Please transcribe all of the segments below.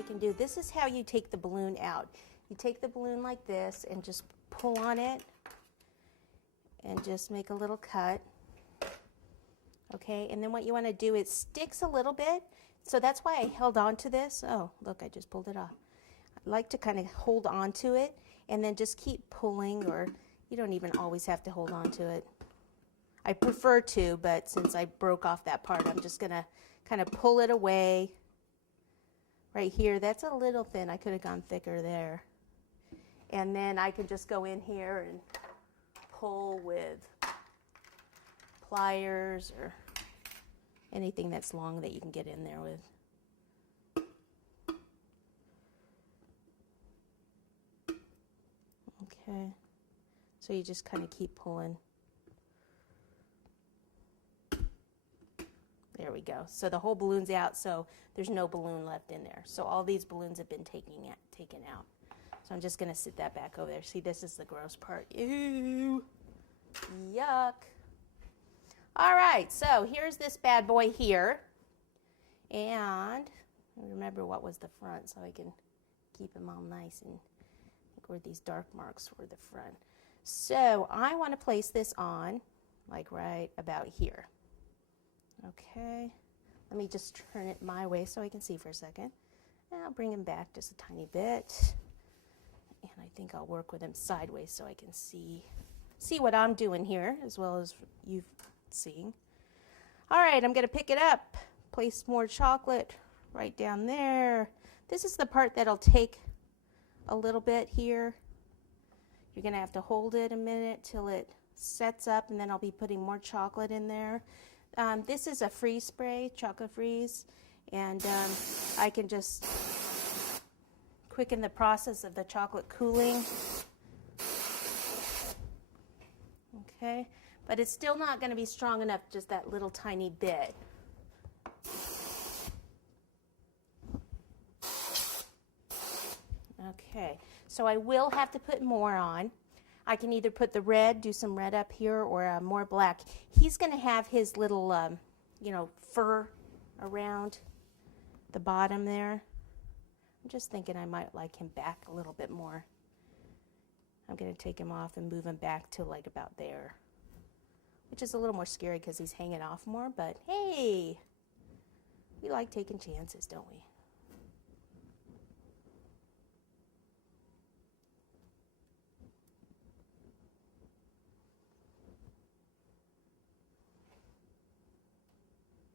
we can do, this is how you take the balloon out. You take the balloon like this and just pull on it and just make a little cut. Okay, and then what you want to do, it sticks a little bit, so that's why I held on to this. Oh, look, I just pulled it off. I like to kind of hold on to it and then just keep pulling, or you don't even always have to hold on to it. I prefer to, but since I broke off that part, I'm just going to kind of pull it away. Right here, that's a little thin. I could have gone thicker there. And then I can just go in here and pull with pliers or anything that's long that you can get in there with. Okay, so you just kind of keep pulling. There we go. So the whole balloon's out, so there's no balloon left in there. So all these balloons have been taken out. So I'm just going to sit that back over there. See, this is the gross part. Ew. Yuck. All right, so here's this bad boy here. And remember what was the front so I can keep them all nice. And I think where these dark marks were the front. So I want to place this on, like right about here. Okay, let me just turn it my way so I can see for a second. And I'll bring him back just a tiny bit. And I think I'll work with him sideways so I can see what I'm doing here as well as you seeing. All right, I'm going to pick it up, place more chocolate right down there. This is the part that'll take a little bit here. You're going to have to hold it a minute till it sets up, and then I'll be putting more chocolate in there. This is a freeze spray, chocolate freeze, and I can just quicken the process of the chocolate cooling. Okay, but it's still not going to be strong enough, just that little tiny bit. Okay, so I will have to put more on. I can either put the red, do some red up here, or more black. He's going to have his little, fur around the bottom there. I'm just thinking I might like him back a little bit more. I'm going to take him off and move him back to like about there, which is a little more scary because he's hanging off more, but hey, we like taking chances, don't we?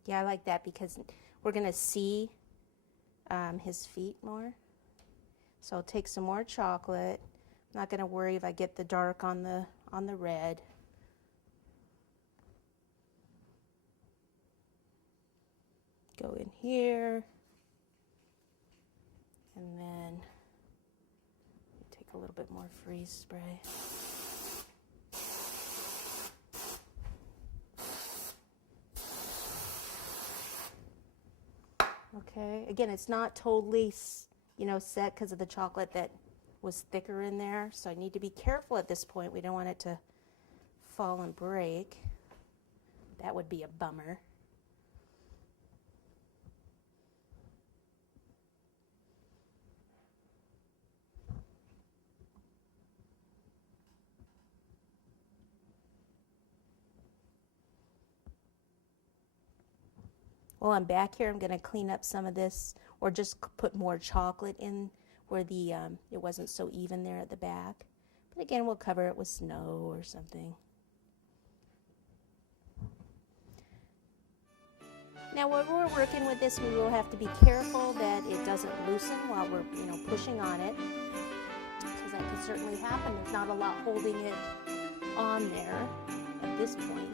Yeah, I like that because we're going to see his feet more. So I'll take some more chocolate. I'm not going to worry if I get the dark on the red. Go in here. And then take a little bit more freeze spray. Okay, again, it's not totally, set because of the chocolate that was thicker in there. So I need to be careful at this point. We don't want it to fall and break. That would be a bummer. While I'm back here, I'm going to clean up some of this, or just put more chocolate in where the it wasn't so even there at the back. But again, we'll cover it with snow or something. Now, when we're working with this, we will have to be careful that it doesn't loosen while we're, pushing on it, because that could certainly happen. There's not a lot holding it on there at this point.